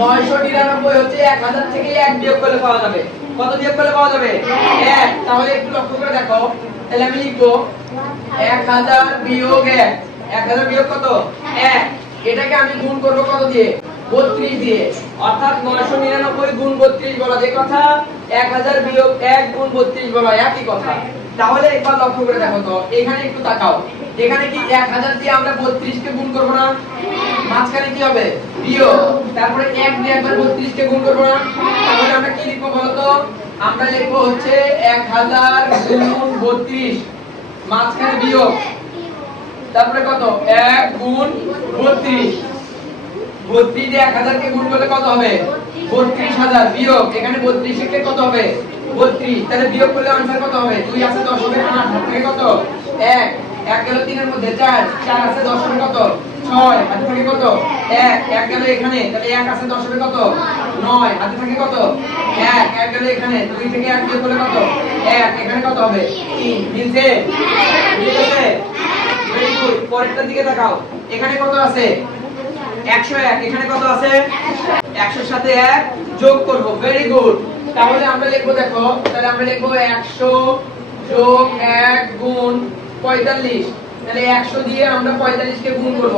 999 হচ্ছে 1000 থেকে 1 বিয়োগ করলে পাওয়া যাবে। কত বিয়োগ করলে পাওয়া যাবে? 1। তাহলে একটু লক্ষ্য করে দেখো। তাহলে আমি লিখবো 1000 বিয়োগ 1। 1000 বিয়োগ কত? 1। এটাকে আমি গুণ করব কত দিয়ে? 32 দিয়ে। অর্থাৎ 999 গুণ 32 বলা যে কথা, 1000 বিয়োগ 1 গুণ 32 বলা একই কথা। তাহলে একবার লক্ষ্য করে দেখো তো, এখানে একটু তাকাও। এখানে কি 1000 দিয়ে আমরা 32 কে গুণ করব না? মাঝখানে কি হবে? বিয়োগ। তারপরে 1 দিয়ে একবার 32 কে গুণ করব না? তাহলে আমরা কি লিখব বলো তো? আমরা লিখব হচ্ছে 1000 গুণ 32 মাঝখানে বিয়োগ। তারপরে কত? 1 গুণ 32। 32 দিয়ে 1000 কে গুণ করলে কত হবে? 32000 বিয়োগ এখানে 32 কে কত হবে? 32। তাহলে বিয়োগ করলে आंसर কত হবে? 2 আছে 10 হবে 8 হাত থেকে কত? 1 1 গেল 3 এর মধ্যে 4 4 আছে 10 হবে কত? 6 হাত থেকে কত? 1 1 গেল এখানে তাহলে 1 আছে 10 হবে কত? 9 হাতে থেকে কত? 1 1 গেল এখানে 2 থেকে 1 বিয়োগ করলে কত? 1 এখানে কত হবে? 3 মিলছে? ঠিক আছে, ভেরি গুড। পরেরটার দিকে তাকাও। এখানে কত আছে? 101। এখানে কত আছে? 100 এর সাথে 1 যোগ করব। Very good. তাহলে আমরা লিখব দেখো, তাহলে আমরা লিখব 100 যোগ 1 গুণ 45। তাহলে 100 দিয়ে আমরা 45 কে গুণ করব।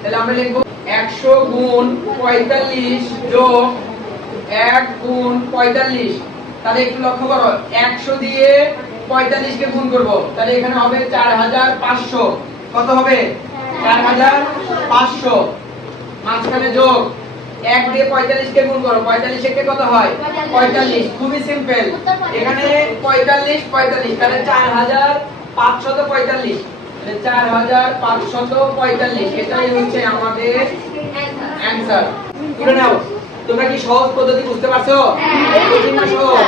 তাহলে আমরা লিখব 100 গুণ 45 যোগ 1 গুণ 45। তাহলে একটু লক্ষ্য করো, 100 দিয়ে 45 কে গুণ করব। তাহলে এখানে হবে 4500। কত হবে? 4500। মাঝখানে যোগ 1 দিয়ে 45 কে গুণ করো। 45 একে কত হয়? 45। খুবই সিম্পল। এখানে 45 45 তাহলে 4545। তাহলে 4545 এটাই হচ্ছে আমাদের অ্যানসার। তুলে নাও। তোমরা কি সহজ পদ্ধতি বুঝতে পারছো? কঠিন না সহজ?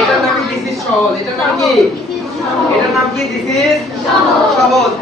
এটার নাম কি দিস ইজ সহজ। এটার নাম কি? এটার নাম কি দিস ইজ সহজ।